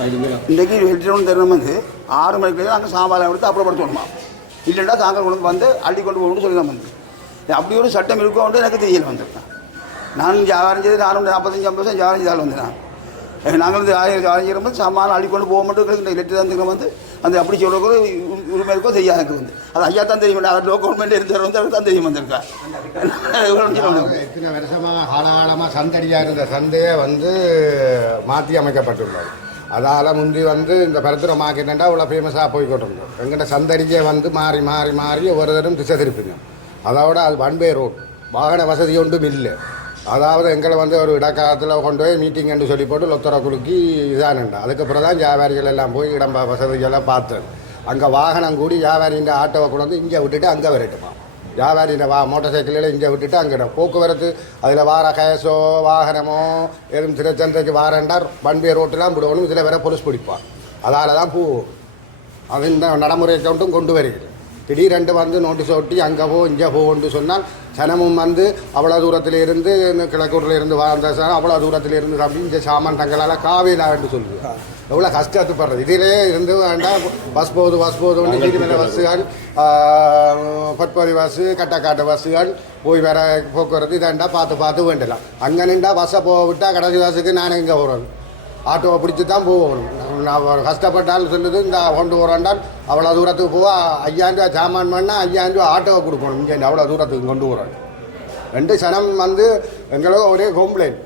இன்றைக்கு வெற்றிடம் தருணம் வந்து ஆறு மணிக்கு நாங்கள் சாம்பார் எடுத்து அப்புறப்படுத்தணுமா? இல்லைன்னா சாயங்காலம் கொண்டு வந்து அள்ளி கொண்டு போகணும்னு சொல்லி தான் வந்து அப்படி ஒரு சட்டம் இருக்கும் எனக்கு தெரியல வந்திருக்கேன். நான் வியாபாரம் செய்து நானும் நாற்பத்தஞ்சு ஐம்பது வருஷம் வியாபாரம் செய்தால் வந்தேன். நான் நாங்கள் வந்து ஆயிரம் வியாபாரம் செய்யும்போது சாமான அள்ளி கொண்டு போக மட்டும். இந்த லெட்டர் தான் வந்து அந்த அப்படி சொல்கிறக்கோ உரிமை இருக்கோ செய்யாது எனக்கு வந்து. அது ஐயா தான் தெரியும். அவர் லோ கவர்மெண்ட் இருந்தவர் வந்து அவருக்கு தான் தெரியும் வந்திருக்கா. இத்தனை வருஷமாக காலகாலமாக சந்தடியாக இருந்த சந்தையை வந்து மாற்றி அமைக்கப்பட்டுள்ளது. அதால் முந்தி வந்து இந்த பரத்துற மார்க்கெட்டா அவ்வளோ ஃபேமஸாக போய்கிட்டிருந்தோம் எங்கிட்ட சந்தடிக்கே வந்து மாறி மாறி மாறி ஒரு தரம் திசை திருப்பிங்க அதோட அது ஒன் ரோட் வாகன வசதி ஒன்றும் இல்லை. அதாவது எங்களை வந்து ஒரு இடக்காலத்தில் கொண்டு போய் மீட்டிங் என்று சொல்லி போட்டு லொத்தரை குலுக்கி இதானுண்டா. அதுக்கப்புறம் தான் வியாபாரிகள் எல்லாம் போய் இடம் வசதிகளை வசதிகள்லாம் பார்த்தது. அங்கே வாகனம் கூடி வியாபாரின்ற ஆட்டோவை கொண்டு வந்து இங்கே விட்டுட்டு அங்கே வரட்டுமா? வியாபாரியில் வா மோட்டார் சைக்கிளில் இங்கே விட்டுட்டு அங்கே போக்குவரத்து அதில் வார கேஸோ வாகனமோ எதுவும் திருச்சந்தைக்கு வாரண்டார் பண்பே ரோட்டெலாம் விடணும். இதில் வேற பொலிஸ் பிடிப்பான். அதால் தான் பூ அது இந்த நடைமுறை கவுண்ட்டும் கொண்டு வருகிறது. திடீரென்று வந்து நோட்டீஸ் ஒட்டி அங்கே போ இங்கே போன்னு சொன்னால் ஜனமும் வந்து அவ்வளோ தூரத்தில் இருந்து கிழக்கூரில் இருந்து வாழ்ந்த சார் அவ்வளோ தூரத்தில் இருந்து அப்படி இந்த சாமான் தங்களால் காவேலான்னு சொல்லுது. எவ்வளோ கஷ்டத்துப்படுறது இதிலே இருந்து வேண்டாம் பஸ் போகுது பஸ் போகுது மேலே பஸ்ஸுகள் பொற்பதி பஸ்ஸு கட்டக்காட்டு பஸ்ஸுகள் போய் வர போக்குவரத்து இதாண்டா பார்த்து பார்த்து வேண்டலாம். அங்கே நின்றா பஸ்ஸை போக விட்டால் கடைசி பஸ்ஸுக்கு நான் எங்கே போகிறேன் ஆட்டோவை பிடிச்சி தான் போகணும். நான் கஷ்டப்பட்டாலும் சொல்லுது இந்த கொண்டு போகிறாண்டால் அவ்வளோ தூரத்துக்கு போவா ஐயாயிரம் ரூபா சாமான் பண்ணால் ஐயாயிரம் ரூபா ஆட்டோவை கொடுக்கணும். இங்கே அவ்வளோ தூரத்துக்கு கொண்டு போகிறோம் ரெண்டு சனம் வந்து எங்களுக்கு ஒரே கம்ப்ளைண்ட்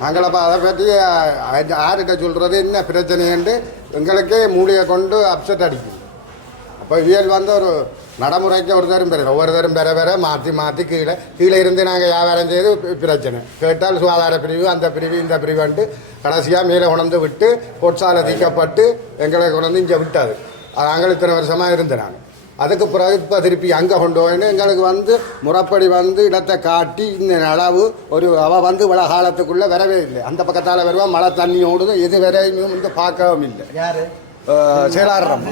நாங்கள் அப்போ அதை பற்றி அஹ், யார்கிட்ட சொல்கிறது என்ன பிரச்சனைன்ட்டு எங்களுக்கே மூளையை கொண்டு அப்செட் அடிக்கும் அப்போ இவியல் வந்து ஒரு நடைமுறைக்கு ஒரு தரம் பெற ஒவ்வொரு தரம் பெற பெற மாற்றி மாற்றி கீழே கீழே இருந்து நாங்கள் வியாபாரம் செய்து பிரச்சனை. கேட்டால் சுகாதார பிரிவு அந்த பிரிவு இந்த பிரிவுன்ட்டு கடைசியாக மேலே உணர்ந்து விட்டு பொற்சாலை தீக்கப்பட்டு எங்களை கொண்டு இங்கே விட்டாது நாங்கள் இத்தனை வருஷமாக இருந்து அதுக்கு பிறகு இப்போ திருப்பி அங்கே கொண்டு போயின்னு எங்களுக்கு வந்து முறைப்படி வந்து இடத்தை காட்டி இந்த அளவு ஒரு அவள் வந்து இவ்வளோ காலத்துக்குள்ளே வரவே இல்லை. அந்த பக்கத்தால் வருவா மழை தண்ணி ஓடுதும் எது வரையும் வந்து பார்க்கவும் இல்லை. யார்? செயலாளரம்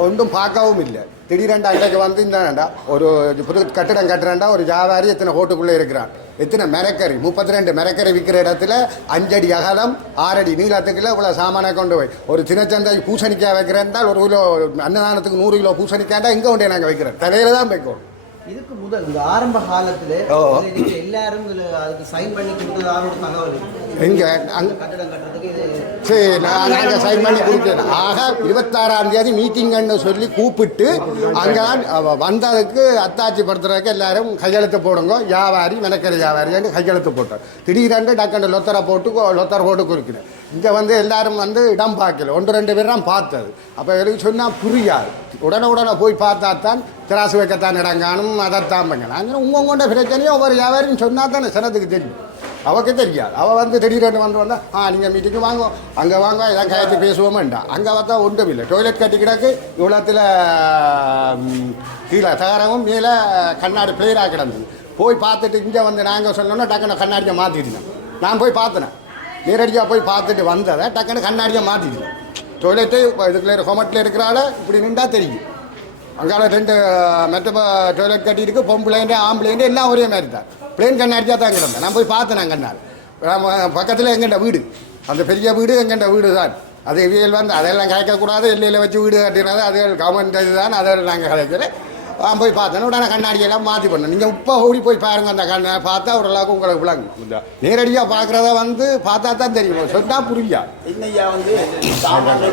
ஒன்றும் பார்க்கவும் இல்லை திடீரெண்டா இன்றைக்கு வந்து இந்த ஒரு புது கட்டிடம் கட்டுறேன்டா ஒரு வியாபாரி எத்தனை ஹோட்டுக்குள்ளே இருக்கிறான் எத்தனை மிரக்கறி முப்பத்தி ரெண்டு மிரக்கறி விற்கிற இடத்துல அஞ்சடி அகலம் ஆறடி நீளத்துக்குள்ள இவ்வளோ சாமானை கொண்டு போய் ஒரு சின்னச்சந்தை பூசணிக்காய் வைக்கிறேன்டா ஒரு கிலோ அன்னதானத்துக்கு நூறு கிலோ பூசணிக்காய்டா இங்கே கொண்டே நாங்கள் வைக்கிறோம் தலையில தான் வைக்கிறோம் இதுக்கு முதல் இந்த ஆரம்ப காலத்துல எல்லாரும் அதுக்கு சைன் பண்ணி கொடுத்ததாரோட தகவல் இருக்கு. எங்கே கட்டடம் கட்டுறதுக்கு இது சரி நான் நாங்கள் சைன் பண்ணி கொடுத்தேன் ஆக இருபத்தாறாம் தேதி மீட்டிங்கன்னு சொல்லி கூப்பிட்டு அங்கே வந்ததுக்கு அத்தாட்சி படுத்துறதுக்கு எல்லாரும் கையெழுத்து போடுங்க. வியாபாரி மெனக்கறி வியாபாரின்னு கையெழுத்து போட்டோம் திடீரென்று டக்குன்னு லொத்தரை போட்டு லொத்தரை லொத்தர் போட்டு குறிக்கிறேன் இங்கே வந்து எல்லாரும் வந்து இடம் பார்க்கல. ஒன்று ரெண்டு பேர் தான் பார்த்தது. அப்போ எனக்கு சொன்னால் புரியாது. உடனே உடனே போய் பார்த்தா தான் திராசு வைக்கத்தான் இடம் காணும் அதைத்தான் பண்ண நாங்கள் உங்கள் கொண்ட பிரச்சனையும் ஒவ்வொரு வியாபாரின்னு சொன்னால் தானே சனத்துக்கு தெரியும். அவக்கு தெரியாது அவள் வந்து திடீரென்று வந்து வந்தால் ஆ நீங்கள் மீட்டிங்கு வாங்க அங்கே வாங்க இதான் கயத்து பேசுவோமேண்டா அங்கே பார்த்தா ஒன்றும் இல்லை டொய்லெட் கட்டி கிடக்கு இவ்வளோத்தில் கீழே தகரவும் மேலே கண்ணாடி பிளேயராக கிடந்தது போய் பார்த்துட்டு இங்கே வந்து நாங்கள் சொன்னோன்னா டக்குன்னு கண்ணாடியை மாற்றிட்டோம் நான் போய் பார்த்தேன் நேரடியாக போய் பார்த்துட்டு வந்ததை டக்குன்னு கண்ணாடியை மாற்றிட்டேன் டொய்லெட்டு இதுக்குள்ள ஹொமட்டில் இருக்கிறால இப்படி நின்றா தெரியும் அங்கால ரெண்டு மெத்த டொய்லெட் கட்டியிருக்கு பொம்பளைண்டே பொம்பளைண்டு ஆம்பளைண்டு எல்லாம் ஒரே மாதிரி தான் பிளேன் கண்ணாடியாக தான் கிடந்தேன் நான் போய் பார்த்தேன் நான் கண்ணால். நம்ம பக்கத்தில் எங்கண்ட வீடு? அந்த பெரிய வீடு எங்கண்ட வீடு தான்? அது இவியல் வந்து அதெல்லாம் கலைக்கக்கூடாது. எல்லையில் வச்சு வீடு கட்டினாது அது கவர்மெண்ட் இதுதான் அதெல்லாம் நாங்கள் கலைக்கல. நான் போய் பார்த்தேன். உடனே கண்ணாடியெல்லாம் மாற்றி பண்ணேன். நீங்கள் இப்போ ஓடி போய் பாருங்க அந்த கண்ணை. பார்த்தா ஓரளவுக்கு உங்களுக்கு விளங்கும். நேரடியாக பார்க்குறத வந்து பார்த்தா தான் தெரியும். சொன்னால் புரியா இன்னையா வந்து சாமான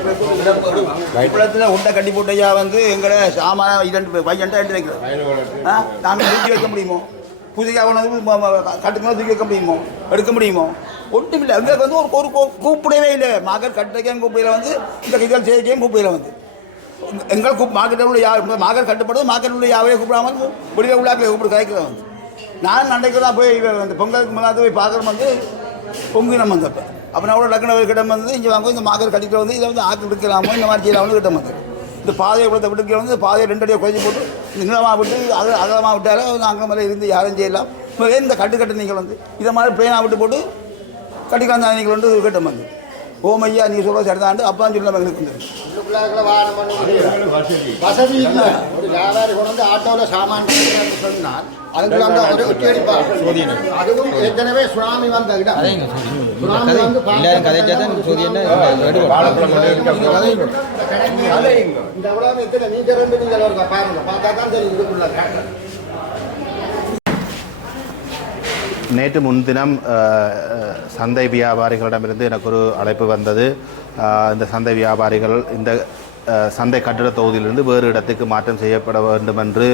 இப்படத்துல உண்டை கட்டி போட்ட ஐயா வந்து எங்களை சாமான இரண்டு பையன்டா எடுத்து வைக்கிறோம். நாங்கள் வைக்க முடியுமோ? புதிய கொண்டு கட்டுக்கலாம் தூக்கி வைக்க முடியுமோ? எடுக்க முடியுமோ? ஒன்றும் இல்லை எங்களுக்கு வந்து ஒரு ஒரு கூப்பிடவே இல்லை. மகர் கட்டுக்கையும் கூப்பிடல வந்து இந்த கைகள் செய்கையும் கூப்பிடல வந்து. எங்களை கூப் மார்க்கெட்டில் உள்ள யா மார்க்கெட் கட்டுப்படுது மார்க்கெட்டில் உள்ள யாவையே கூப்பிடாமல் வெளியே உள்ளாக்கில் கூப்பிட்டு கேட்குறேன் வந்து. நான் அன்றைக்கு தான் போய் அந்த பொங்கலுக்கு முன்னாடி போய் பார்க்குறோம் வந்து பொங்கினம் வந்தப்போ. அப்போ நான் கூட டக்குனு கிட்ட வந்து இங்கே வாங்க இந்த மார்க்கெட் கட்டிட்டு வந்து இதை வந்து ஆக்கு விற்கலாமோ இந்த மாதிரி செய்யலாமோ கிட்ட வந்து. இந்த பாதையை கொடுத்த விட்டுக்க வந்து பாதையை ரெண்டு அடியாக குறைஞ்சி போட்டு இந்த நீளமாக விட்டு அகல அகலமாக விட்டாலும் அங்கே மேலே இருந்து யாரும் செய்யலாம். இப்போ இந்த கட்டு கட்டு நீங்கள் வந்து இதை மாதிரி பிளேனாக விட்டு போட்டு கட்டிக்கலாம் தான் நீங்கள் வந்து கிட்ட வந்து ஓம் ஐயா நீ சொல்ல சரிதாண்டு அப்பா சொல்லலாம் எங்களுக்கு வந்து. வசதி இல்லை. ஒரு வியாபாரி கொண்டு வந்து ஆட்டோவில் சாமான் சொன்னால் அதுக்கு அந்த ஒரு ஒற்றையடிப்பா அதுவும் ஏற்கனவே சுனாமி வந்த இடம். சுனாமி வந்து எல்லாரும் கதைச்சாதான் சூரியன் இந்த விடாம எத்தனை மீட்டர் இருந்து நீங்கள் ஒரு பாருங்க. பார்த்தா தான் தெரியும் இதுக்குள்ள நேற்று முன்தினம் சந்தை வியாபாரிகளிடமிருந்து எனக்கு ஒரு அழைப்பு வந்தது. இந்த சந்தை வியாபாரிகள் இந்த சந்தை கட்டிட தொகுதியிலிருந்து வேறு இடத்துக்கு மாற்றம் செய்யப்பட வேண்டும் என்று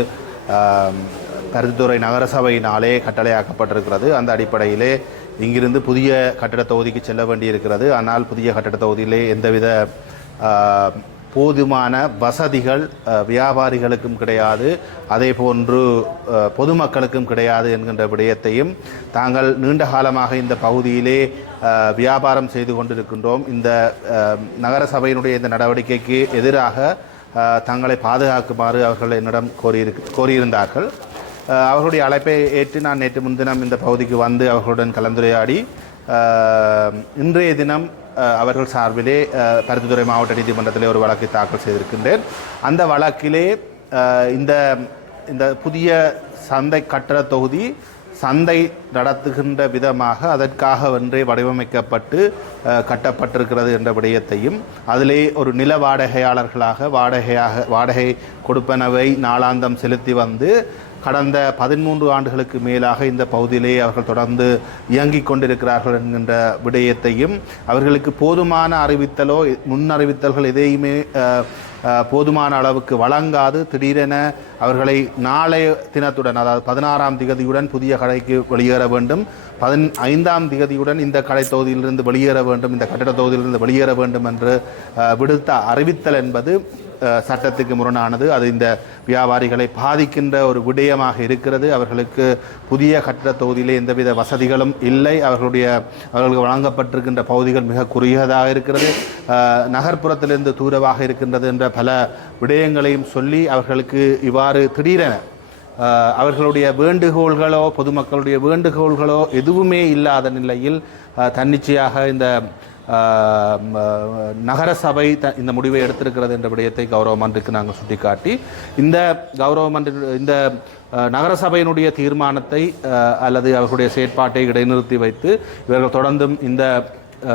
கருத்துத்துறை நகரசபையினாலே கட்டளையாக்கப்பட்டிருக்கிறது. அந்த அடிப்படையிலே இங்கிருந்து புதிய கட்டிட தொகுதிக்கு செல்ல வேண்டியிருக்கிறது. ஆனால் புதிய கட்டிடத் தொகுதியிலே எந்தவித போதுமான வசதிகள் வியாபாரிகளுக்கும் கிடையாது. அதே போன்று பொதுமக்களுக்கும் கிடையாது என்கின்ற விடயத்தையும் தாங்கள் நீண்ட காலமாக இந்த பகுதியிலே வியாபாரம் செய்து கொண்டிருக்கின்றோம். இந்த நகரசபையினுடைய நகர சபையினுடைய இந்த நடவடிக்கைக்கு எதிராக தங்களை பாதுகாக்குமாறு அவர்கள் என்னிடம் கோரியிரு கோரியிருந்தார்கள். அவர்களுடைய அழைப்பை ஏற்று நான் நேற்று முன்தினம் இந்த பகுதிக்கு வந்து அவர்களுடன் கலந்துரையாடி இன்றைய தினம் அவர்கள் சார்பிலே பருத்தித்துறை மாவட்ட நீதிமன்றத்திலே ஒரு வழக்கை தாக்கல் செய்திருக்கின்றேன். அந்த வழக்கிலே இந்த இந்த புதிய சந்தை கட்டட தொகுதி சந்தை நடத்துகின்ற விதமாக அதற்காக வென்றே வடிவமைக்கப்பட்டு கட்டப்பட்டிருக்கிறது என்ற விடயத்தையும் அதிலே ஒரு நில வாடகையாளர்களாக வாடகையாக வாடகை கொடுப்பனவை நாளாந்தம் செலுத்தி வந்து கடந்த பதிமூன்று ஆண்டுகளுக்கு மேலாக இந்த பகுதியிலே அவர்கள் தொடர்ந்து இயங்கிக் கொண்டிருக்கிறார்கள் என்கின்ற விடயத்தையும் அவர்களுக்கு போதுமான அறிவித்தலோ முன் அறிவித்தல்கள் எதையுமே போதுமான அளவுக்கு வழங்காது. திடீரென அவர்களை நாளைய தினத்துடன் அதாவது பதினாறாம் திகதியுடன் புதிய கடைக்கு வெளியேற வேண்டும். பதின் ஐந்தாம் திகதியுடன் இந்த கடை தொகுதியிலிருந்து வெளியேற வேண்டும் இந்த கட்டிட தொகுதியிலிருந்து வெளியேற வேண்டும் என்று விடுத்த அறிவித்தல் என்பது சட்டத்துக்கு முரணானது. அது இந்த வியாபாரிகளை பாதிக்கின்ற ஒரு விடயமாக இருக்கிறது. அவர்களுக்கு புதிய கட்டிட தொகுதியிலே எந்தவித வசதிகளும் இல்லை. அவர்களுடைய அவர்களுக்கு வழங்கப்பட்டிருக்கின்ற பகுதிகள் மிக குறுகியதாக இருக்கிறது. நகர்ப்புறத்திலிருந்து தூரமாக இருக்கின்றது என்ற பல விடயங்களையும் சொல்லி அவர்களுக்கு இவ்வாறு திடீரென அவர்களுடைய வேண்டுகோள்களோ பொதுமக்களுடைய வேண்டுகோள்களோ எதுவுமே இல்லாத நிலையில் தன்னிச்சையாக இந்த நகர சபை த இந்த முடிவை எடுத்திருக்கிறது என்ற விடயத்தை கௌரவ மன்றுக்கு நாங்கள் சுட்டிக்காட்டி இந்த கௌரவ மன்ற இந்த நகரசபையினுடைய தீர்மானத்தை அல்லது அவர்களுடைய செயற்பாட்டை இடைநிறுத்தி வைத்து இவர்கள் தொடர்ந்தும் இந்த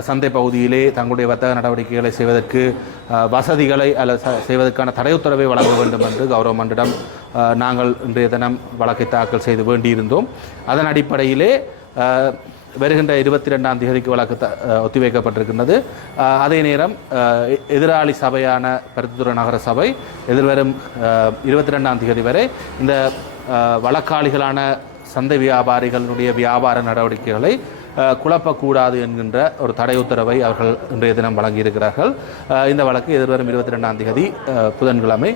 சந்தை பகுதியிலே தங்களுடைய வர்த்தக நடவடிக்கைகளை செய்வதற்கு வசதிகளை அல்லது செய்வதற்கான தடை உத்தரவை வழங்க வேண்டும் என்று கௌரவ மன்றிடம் நாங்கள் இன்றைய தினம் வழக்கை தாக்கல் செய்து வேண்டியிருந்தோம். அதன் அடிப்படையிலே வருகின்ற இருபத்தி ரெண்டாம் தேதிக்கு வழக்கு த- ஒத்திவைக்கப்பட்டிருக்கின்றது. அதே நேரம் எதிராளி சபையான பருத்தித்துறை நகர சபை எதிர்வரும் இருபத்தி ரெண்டாம் தேதி வரை இந்த வழக்காளிகளான சந்தை வியாபாரிகளுடைய வியாபார நடவடிக்கைகளை குழப்பக்கூடாது என்கின்ற ஒரு தடை உத்தரவை அவர்கள் இன்றைய தினம் வழங்கியிருக்கிறார்கள். இந்த வழக்கு எதிர்வரும் இருபத்தி ரெண்டாம் தேதி புதன்கிழமை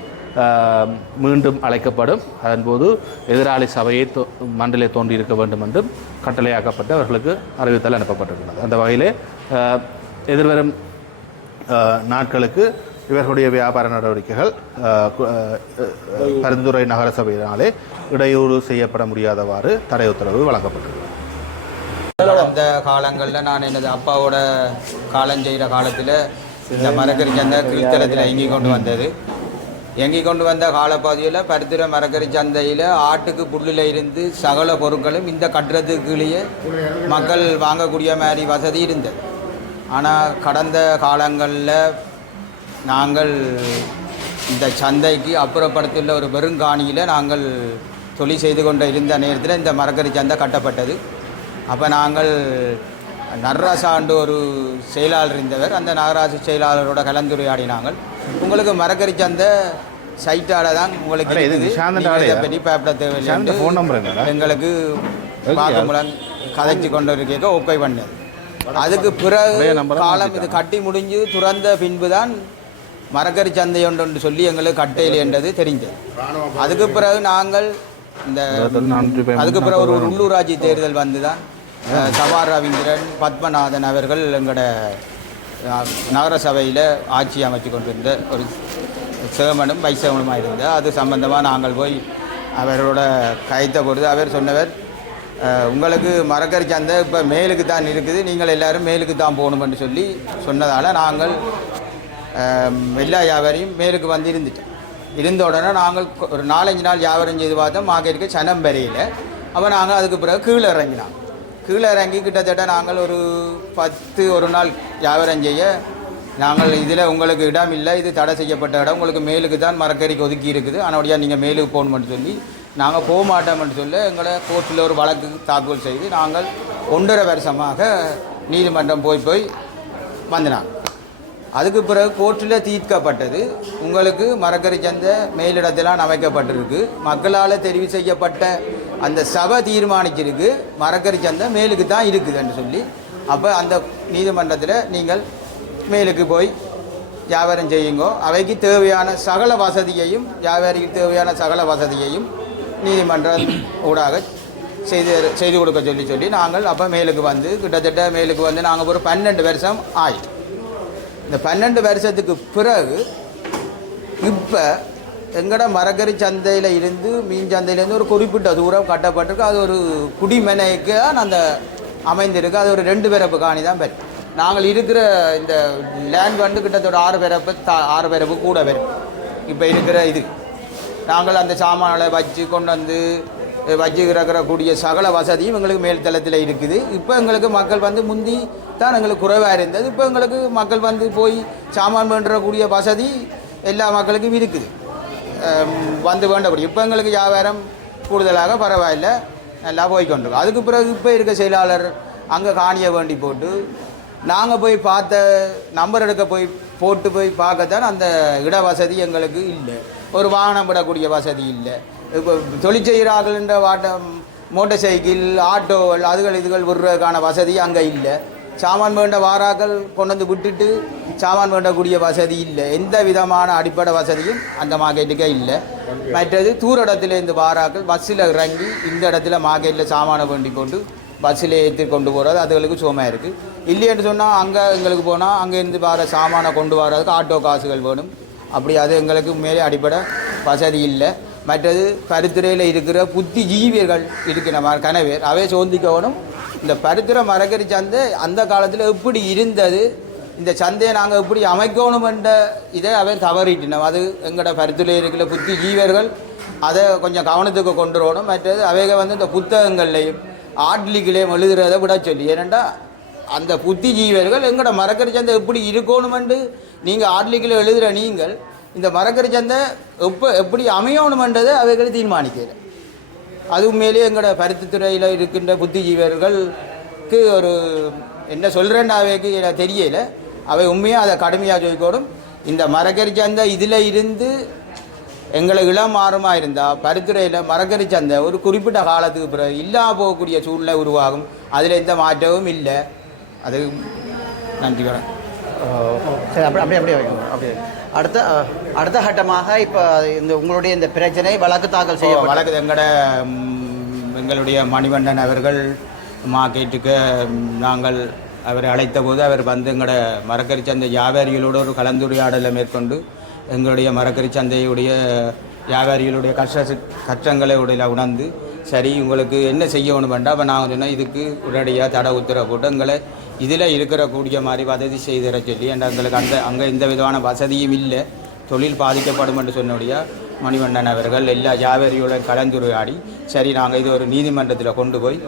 மீண்டும் அழைக்கப்படும். அதன்போது எதிராளி சபையை தோ- மண்டிலே தோன்றியிருக்க வேண்டும் என்றும் கட்டளையாக்கப்பட்டு அவர்களுக்கு அறிவித்தல் அனுப்பப்பட்டிருக்கிறது. அந்த வகையிலே எதிர்வரும் நாட்களுக்கு இவர்களுடைய வியாபார நடவடிக்கைகள் பரிந்துரை நகர சபையினாலே இடையூறு செய்யப்பட முடியாதவாறு தடை உத்தரவு வழங்கப்பட்டிருக்கிறது. அந்த காலங்களில் நான் எனது அப்பாவோட காலம் செய்கிற காலத்தில் இந்த மரக்கறி சந்தை கீழ்த்தளத்தில் இயங்கி கொண்டு வந்தது. இயங்கி கொண்டு வந்த காலப்பகுதியில் பருத்திர மரக்கறி சந்தையில் ஆட்டுக்கு புல்லில் இருந்து சகல பொருட்களும் இந்த கட்டுறதுக்குள்ளேயே மக்கள் வாங்கக்கூடிய மாதிரி வசதி இருந்தது. ஆனால் கடந்த காலங்களில் நாங்கள் இந்த சந்தைக்கு அப்புறப்படுத்தியுள்ள ஒரு பெருங்காணியில் நாங்கள் தொழில் செய்து கொண்டு இருந்த நேரத்தில் இந்த மரக்கறி சந்தை கட்டப்பட்டது. அப்போ நாங்கள் நர்ராசாண்டு ஒரு செயலாளர் இருந்தவர் அந்த நகராட்சி செயலாளரோட கலந்துரையாடினாங்கள் உங்களுக்கு மரக்கறி சந்தை சைட்டால தான் உங்களுக்கு இது? பற்றி தேவையில்லை என்னடா? எங்களுக்கு வாக்குமூலம் கதைச்சு கொண்டு இருக்க ஓகே பண்ணது அதுக்கு பிறகு காலம் இது கட்டி முடிஞ்சு துறந்த பின்பு தான் மரக்கறி சந்தை ஒன்று சொல்லி எங்களுக்கு கட்டையில் என்றது தெரிஞ்சது அதுக்கு பிறகு நாங்கள் இந்த அதுக்கு பிறகு ஒரு உள்ளூராட்சி தேர்தல் வந்து தான் சவார் ரவீந்திரன் பத்மநாதன் அவர்கள் எங்களோட நகர சபையில் ஆட்சி அமைச்சு கொண்டிருந்த ஒரு சேமனும் வைசவனுமாக இருந்தார் அது சம்பந்தமாக நாங்கள் போய் அவரோட கைத்த பொழுது அவர் சொன்னவர் உங்களுக்கு மரக்கறி சந்தை இப்போ மேலுக்கு தான் இருக்குது நீங்கள் எல்லாரும் மேலுக்கு தான் போகணும்னு சொல்லி சொன்னதால் நாங்கள் எல்லா வியாபாரியும் மேலுக்கு வந்து இருந்துட்டோம் இருந்த உடனே நாங்கள் ஒரு நாலஞ்சு நாள் வியாபாரம் செய்து பார்த்தோம் மார்க்கெட்டுக்கு சனம் வரையில். அப்போ நாங்கள் அதுக்கு பிறகு கீழே இறங்கினாங்க கீழே இறங்கி கிட்டத்தட்ட நாங்கள் ஒரு பத்து ஒரு நாள் வியாபாரம் செய்ய நாங்கள் இதில் உங்களுக்கு இடம் இல்லை இது தடை செய்யப்பட்ட இடம் உங்களுக்கு மேலுக்கு தான் மரக்கறிக்கு ஒதுக்கி இருக்குது. ஆனால் நீங்கள் மேலுக்கு போகணும்னு சொல்லி நாங்கள் போக மாட்டோம்னு சொல்லி எங்களை கோர்ட்டில் ஒரு வழக்கு தாக்கல் செய்து நாங்கள் ஒன்றரை வருஷமாக நீதிமன்றம் போய் போய் வந்தினாங்க. அதுக்கு பிறகு கோர்ட்டில் தீர்க்கப்பட்டது. உங்களுக்கு மரக்கறி சந்தை மேலிடத்தெல்லாம் அமைக்கப்பட்டிருக்கு. மக்களால் தெரிவு செய்யப்பட்ட அந்த சபை தீர்மானிச்சிருக்கு. மரக்கறி சந்தை மேலுக்கு தான் இருக்குதுன்னு சொல்லி. அப்போ அந்த நீதிமன்றத்தில் நீங்கள் மேலுக்கு போய் வியாபாரம் செய்யுங்கோ. அவைக்கு தேவையான சகல வசதியையும் வியாபாரிக்கு தேவையான சகல வசதியையும் நீதிமன்றம் ஊடாக செய்து செய்து கொடுக்க சொல்லி சொல்லி நாங்கள் அப்போ மேலுக்கு வந்து கிட்டத்தட்ட மேலுக்கு வந்து நாங்கள் ஒரு பன்னெண்டு வருஷம் ஆயிடுச்சு இந்த பன்னெண்டு வருஷத்துக்கு பிறகு இப்போ எங்கட மரக்கறி சந்தையில் இருந்து மீன் சந்தையிலேருந்து ஒரு குறிப்பிட்ட தூரம் கட்டப்பட்டிருக்கு. அது ஒரு குடிமனைக்கு தான் அந்த அமைந்திருக்கு. அது ஒரு ரெண்டு பிறப்பு காணி தான் பெறும் நாங்கள் இருக்கிற இந்த லேண்ட் வந்து கிட்டத்தட்ட ஆறு பிறப்பு தா ஆறு பிறப்பு கூட வரும் இப்போ இருக்கிற இது. நாங்கள் அந்த சாமான்களை வச்சு கொண்டு வந்து வச்சு கூடிய சகல வசதியும் எங்களுக்கு மேல்தளத்தில் இருக்குது. இப்போ எங்களுக்கு மக்கள் வந்து முந்தி தான் எங்களுக்கு குறைவாக இருந்தது. இப்போ எங்களுக்கு மக்கள் வந்து போய் சாமான் பண்ணுறக்கூடிய வசதி எல்லா மக்களுக்கும் இருக்குது. வந்து வேண்டபடி இப்போ எங்களுக்கு வியாபாரம் கூடுதலாக பரவாயில்லை நல்லா போய்க்கொண்டிருக்கோம் அதுக்கு பிறகு இப்போ இருக்க செயலாளர் அங்கே காணியை வேண்டி போட்டு நாங்கள் போய் பார்த்த நம்பர் எடுக்க போய் போட்டு போய் பார்க்கத்தான் அந்த இட வசதி எங்களுக்கு இல்லை ஒரு வாகனம் விடக்கூடிய வசதி இல்லை இப்போ தொழில் செய்கிறார்கள்ன்ற வாட்டம் மோட்டர் சைக்கிள் ஆட்டோகள் அதுகள் இதுகள் விடுறதுக்கான வசதி அங்கே இல்லை சாமான் வேண்ட வாராக்கள் கொண்டு வந்து விட்டுட்டு சாமான் வேண்டக்கூடிய வசதி இல்லை. எந்த விதமான அடிப்படை வசதியும் அந்த மார்க்கெட்டுக்கே இல்லை. மற்றது தூர இடத்துல இருந்து வாராக்கள் பஸ்ஸில் இறங்கி இந்த இடத்துல மார்க்கெட்டில் சாமானை வேண்டி கொண்டு பஸ்ஸில் ஏற்றி கொண்டு போகிறது அதுகளுக்கு சுகமாக இருக்குது இல்லைன்னு சொன்னால் அங்கே எங்களுக்கு போனால் அங்கேருந்து வர சாமானை கொண்டு வர்றதுக்கு ஆட்டோ காசுகள் வேணும். அப்படி அது எங்களுக்கு மேலே அடிப்படை வசதி இல்லை. மற்றது பருத்துறையில் இருக்கிற புத்திஜீவியர்கள் இருக்கிற ம கனவேர் அவை சோந்திக்கணும் இந்த பருத்துறை மரக்கறி சந்தை அந்த காலத்தில் எப்படி இருந்தது? இந்த சந்தையை நாங்கள் எப்படி அமைக்கணுமென்ற இதை அவன் தவறிட்டினோம் அது எங்களோட பருத்துறையில் இருக்கிற புத்திஜீவர்கள் அதை கொஞ்சம் கவனத்துக்கு கொண்டு வரணும். மற்றது அவைக வந்து இந்த புத்தகங்கள்லையும் ஆட்லிகளையும் எழுதுறதை விட சொல்லி. ஏனென்றால் அந்த புத்திஜீவர்கள் எங்களோட மரக்கறி சந்தை எப்படி இருக்கணுமென்று நீங்கள் ஆட்லிகளை எழுதுகிற நீங்கள் இந்த மரக்கறி சந்தை எப்போ எப்படி அமையணுமென்றதை அவைகள் தீர்மானிக்கிற அது உண்மையிலேயே எங்களோட பருத்தித்துறையில் இருக்கின்ற புத்திஜீவர்களுக்கு ஒரு என்ன சொல்கிறேன்னு அவைக்கு எனக்கு தெரியல. அவை உண்மையாக அதை கடுமையாக சொல்லிக்கோடும். இந்த மரக்கறி சந்தை இதில் இருந்து எங்களை இளம் மாறமாக இருந்தால் பருத்துறையில் மரக்கறி சந்தை ஒரு குறிப்பிட்ட காலத்துக்கு பிறகு இல்லாம போகக்கூடிய சூழ்நிலை உருவாகும். அதில் எந்த மாற்றமும் இல்லை. அது நன்றி வணக்கம். சரி அப்படி அப்படியே அப்படியே வைக்கணும். அப்படியே. அடுத்த அடுத்த கட்டமாக இப்போ இந்த உங்களுடைய இந்த பிரச்சனை வழக்கு தாக்கல் செய்ய வழக்கு எங்கட எங்களுடைய மணிவண்ணன் அவர்கள் மார்க்கெட்டுக்கு நாங்கள் அவரை அழைத்த போது அவர் வந்து எங்களோட மரக்கறி சந்தை வியாபாரிகளோடு ஒரு கலந்துரையாடலை மேற்கொண்டு எங்களுடைய மரக்கறி சந்தையுடைய வியாபாரிகளுடைய கஷ்ட கஷ்டங்களை உடைய உணர்ந்து சரி உங்களுக்கு என்ன செய்யணும் வேண்டாம் அப்போ நான் சொன்னேன் இதுக்கு உடனடியாக தடை உத்தரவு போட்டு எங்களை இதில் இருக்கிற கூடிய மாதிரி வசதி செய்திட சொல்லி and எங்களுக்கு அந்த அங்கே எந்த விதமான வசதியும் இல்லை தொழில் பாதிக்கப்படும் என்று சொன்னபடியா மணிவண்ணன் அவர்கள் எல்லா வியாபாரியோட கலந்துரையாடி சரி நாங்கள் இது ஒரு நீதிமன்றத்தில் கொண்டு போய்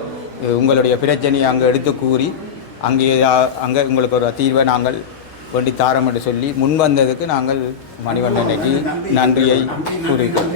உங்களுடைய பிரச்சனையை அங்கே எடுத்து கூறி அங்கே அங்கே உங்களுக்கு ஒரு தீர்வை நாங்கள் வேண்டி தாரம் என்று சொல்லி முன் வந்ததுக்கு நாங்கள் மணிவண்ணனைக்கு நன்றியை கூறுகிறோம்